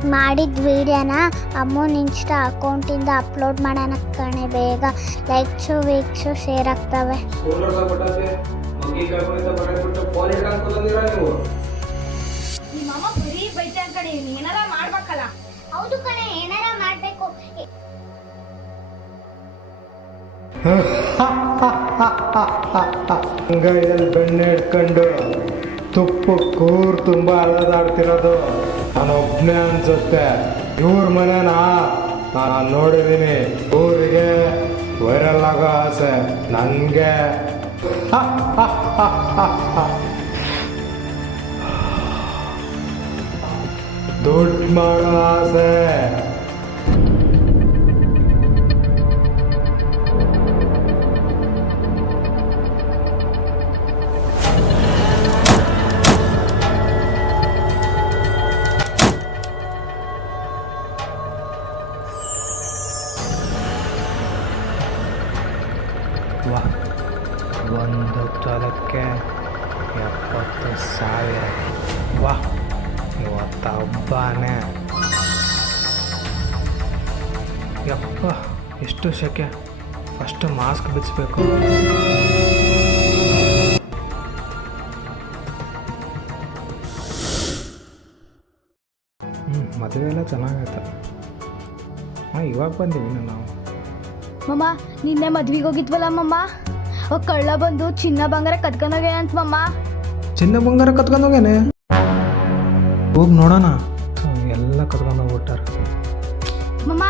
ಈಗ ಮಾಡಿದ ವಿಡಿಯೋನ ಅಮ್ಮನ ಇನ್ಸ್ಟಾ ಅಕೌಂಟಿಂದ ಅಪ್ಲೋಡ್ ಮಾಡೋಣ ಕಣೆ ಬೇಗ. ಲೈಕ್ಸು ವೀಕ್ಸು ಶೇರ್ ಆಗ್ತವೆ. ನಿಮ್ಮ ಅಮ್ಮ ಬರೀ ಬೈತೆ ಏನಾರ ಮಾಡ್ಬೇಕಲ್ಲ. ಹೌದು ಕಣೆ ಏನಾರ ಮಾಡಬೇಕು. ಅಂಗೈಯಲ್ಲಿ ಬೆಣ್ಣೆ ಇಟ್ಕೊಂಡು ತುಪ್ಪ ಕೂರ್ ತುಂಬ ಅಲ್ಲದಾಡ್ತಿರೋದು ನಾನು ಒಬ್ಬನೇ ಅನ್ಸುತ್ತೆ. ಇವ್ರ ಮನೆನಾ? ನಾನು ನೋಡಿದ್ದೀನಿ ಊರಿಗೆ ವೈರಲ್ ಆಗೋ ಆಸೆ ನನಗೆ. ದುಡ್ಡು ಮಾಡೋ ಆಸೆ. ವಾ ಒಂದು ತೊಲಕ್ಕೆ ಎಪ್ಪತ್ತು ಸಾವಿರ. ವಾ, ಇವತ್ತು ಹಬ್ಬನೇ. ಯಪ್ಪ, ಎಷ್ಟು ಸೆಕೆ ಫಸ್ಟ್ ಮಾಸ್ಕ್ ಬಿಡಿಸ್ಬೇಕು. ಹ್ಞೂ ಮದುವೆ ಎಲ್ಲ ಚೆನ್ನಾಗೈತೆ. ಹಾಂ, ಇವಾಗ ಬಂದೀವಿ ನಾವು. ಮಮ್ಮ ನಿನ್ನೆ ಮದ್ವಿಗೆ ಹೋಗಿದ್ವಲ್ಲ ಮಮ್ಮ ಅವ್ ಕಳ್ಳ ಬಂದು ಚಿನ್ನ ಬಂಗಾರ ಕತ್ಕೊಂಡೋಗ್ಯಾನ ಅಂತ ಮಮ್ಮ ಚಿನ್ನ ಬಂಗಾರ ಕತ್ಕೊಂಡು ಹೋಗ್ಯಾನೆ? ಹೋಗಿ ನೋಡೋಣ. ಎಲ್ಲ ಕತ್ಕೊಂಡು ಹೋಗ್ಬಿಟ್ಟಾರ. ಮಮ್ಮ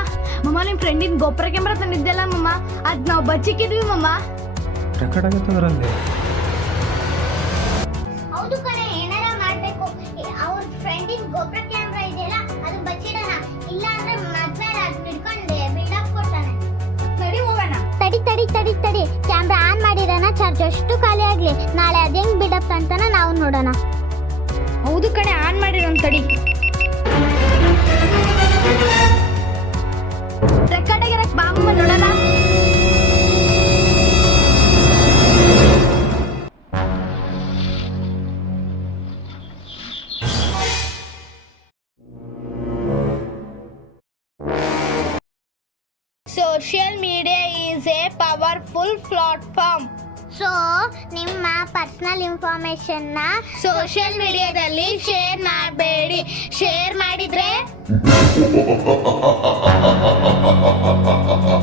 ಮಮ್ಮ ನಿಮ್ಮ ಫ್ರೆಂಡಿನ ಗೊಬ್ಬರ ಕ್ಯಾಮ್ರಾ ತಂದಿದ್ದೆಲ್ಲ ಮಮ್ಮ ಅದ್ ನಾವು ಬಚ್ಚಿಕ್ಕಿದ್ವಿ ಮಮ್ಮ ರೆಕಾರ್ಡ್ ಆಗುತ್ತೆ ಅದರಲ್ಲಿ. ಹೌದು ಕಣೆ ಏನಾರ ಮಾಡಬೇಕು. ಅವ್ರ ಫ್ರೆಂಡಿನ ಗೊಬ್ಬರ ಕ್ಯಾಮ್ರಾ ಇದೆಯಲ್ಲ ನಾಳೆ ಅದ್ ಹೆಂಗ್ ಬಿಡಪ್ಪ ಅಂತಾನ ನಾವು ನೋಡೋಣ. ಹೌದು ಕಣೆ, ಆನ್ ಮಾಡಿರೋ ತಡಿ ರೆಕಾರ್ಡ್ ಬಾಮ್ಮ ನೋಡೋಣ. Social media is a powerful platform so ನಿಮ್ಮ ಪರ್ಸನಲ್ ಇನ್ಫಾರ್ಮೇಶನ್ನ ಸೋಷಿಯಲ್ ಮೀಡಿಯಾದಲ್ಲಿ ಶೇರ್ ಮಾಡಬೇಡಿ. ಶೇರ್ ಮಾಡಿದ್ರೆ